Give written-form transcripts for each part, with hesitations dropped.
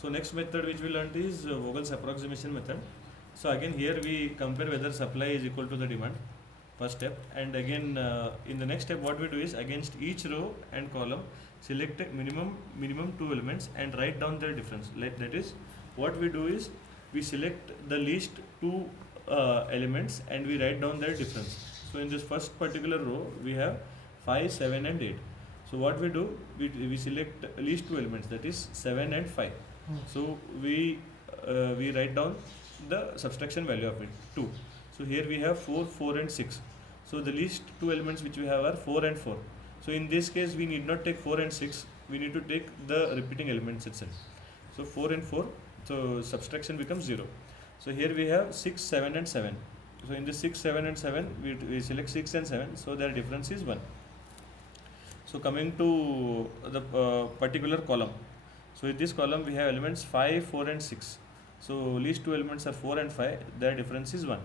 So next method which we learned is Vogel's approximation method. So again here we compare whether supply is equal to the demand, first step, and again in the next step what we do is against each row and column select a minimum two elements and write down their difference. That is, what we do is we select the least two elements and we write down their difference. So in this first particular row we have 5, 7 and 8. So what we do, we select least two elements, that is 7 and 5. So we write down the subtraction value of it, 2. So here we have 4, 4 and 6. So the least two elements which we have are 4 and 4. So in this case we need not take 4 and 6, we need to take the repeating elements itself. So 4 and 4, so subtraction becomes 0. So here we have 6, 7 and 7. So in this 6, 7 and 7, we select 6 and 7, so their difference is 1. So coming to the particular column. So in this column we have elements 5, 4 and 6. So least two elements are 4 and 5, their difference is 1.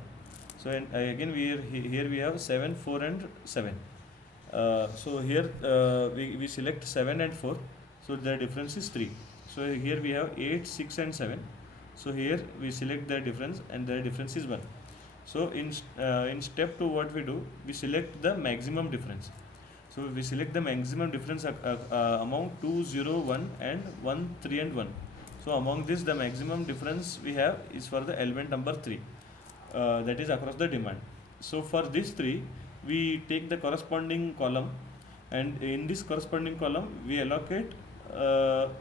So again here we have 7, 4 and 7. So here we select 7 and 4, so their difference is 3. So here we have 8, 6 and 7. So here we select their difference and their difference is 1. So in step 2 what we do, we select the maximum difference. So we select the maximum difference among 2, 0, 1 and 1, 3 and 1. So among this the maximum difference we have is for the element number 3, that is across the demand. So for this 3 we take the corresponding column, and in this corresponding column we allocate to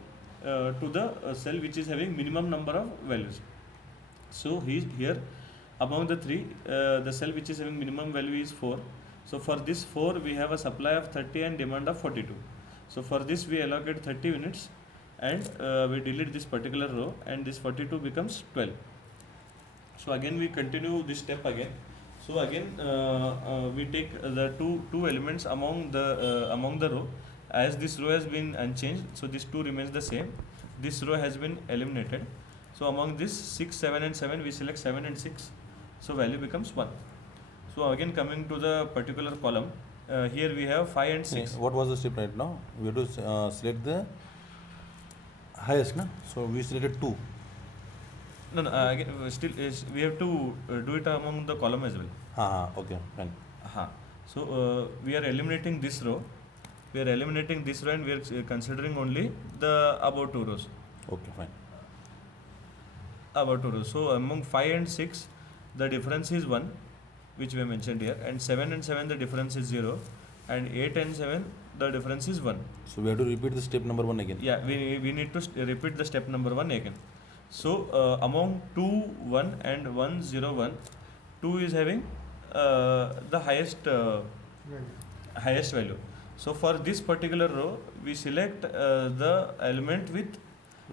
the cell which is having minimum number of values. So here among the 3 the cell which is having minimum value is 4. So for this 4 we have a supply of 30 and demand of 42. So for this we allocate 30 units and we delete this particular row, and this 42 becomes 12. So again we continue this step again. So again we take the two elements among the row. As this row has been unchanged, so this 2 remains the same. This row has been eliminated. So among this 6, 7 and 7 we select 7 and 6. So value becomes 1. So again coming to the particular column, here we have 5 and 6. What was the step right now? We have to select the highest, na? So we selected 2. No, again still we have to do it among the column as well. Okay, fine. So we are eliminating this row. We are eliminating this row and we are considering only the above 2 rows. Okay, fine. Above 2 rows. So among 5 and 6 the difference is 1, which we have mentioned here, and 7 and 7 the difference is 0, and 8 and 7 the difference is 1. So we have to repeat the step number 1 again. Yeah, we need to repeat the step number 1 again. So among 2, 1 and 1, 0, 1, 2 is having the highest value. So for this particular row we select the element with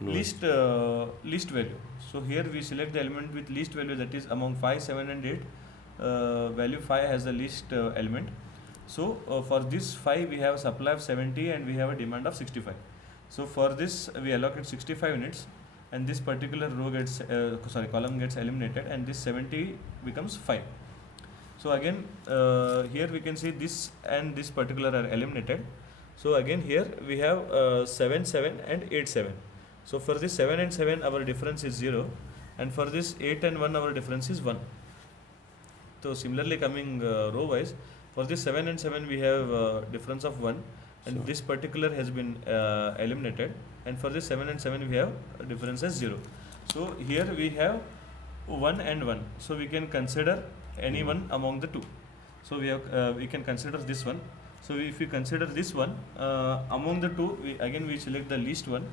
least value. So here we select the element with least value, that is among 5, 7 and 8. Value 5 has the least element. So for this 5 we have a supply of 70 and we have a demand of 65. So for this we allocate 65 units, and this particular row gets column gets eliminated, and this 70 becomes 5. So again here we can see this and this particular are eliminated. So again here we have 7, 7 and 8, 7. So for this 7 and 7 our difference is 0, and for this 8 and 1 our difference is 1. So similarly coming row wise, for this 7 and 7 we have difference of 1, and Sure. this particular has been eliminated, and for this 7 and 7 we have a difference as 0. So here we have 1 and 1, so we can consider any one among the 2. So we can consider this one. So if we consider this one among the 2, we select the least one,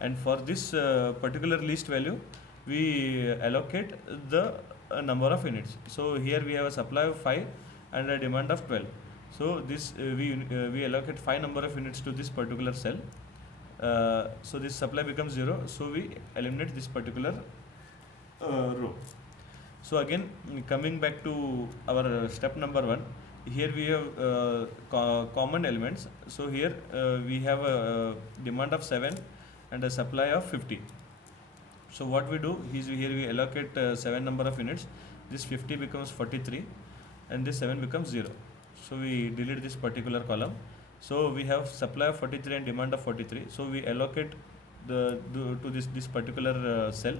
and for this particular least value we allocate the number of units. So here we have a supply of 5 and a demand of 12. So this we allocate 5 number of units to this particular cell. So this supply becomes 0. So we eliminate this particular row. So again coming back to our step number 1, here we have common elements. So here we have a demand of 7 and a supply of 50. So what we do is here we allocate 7 number of units. This 50 becomes 43 and this 7 becomes 0. So we delete this particular column. So we have supply of 43 and demand of 43. So we allocate to this particular cell,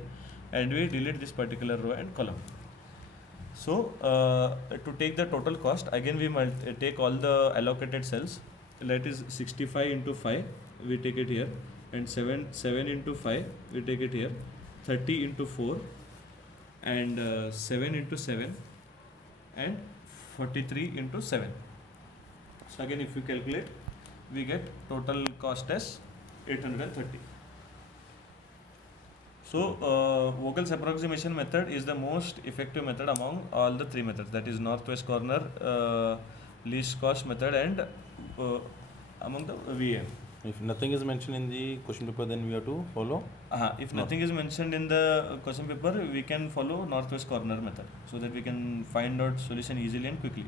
and we delete this particular row and column. So to take the total cost, again we take all the allocated cells. That is 65 into 5, we take it here, and 7 into 5, we take it here, 30 into 4, and 7 into 7, and 43 into 7. So again, if you calculate, we get total cost as 830. So Vogel's approximation method is the most effective method among all the three methods, that is northwest corner, least cost method, and among the VM. If nothing is mentioned in the question paper, then we have to follow. If nothing is mentioned in the question paper, we can follow northwest corner method, so that we can find out solution easily and quickly.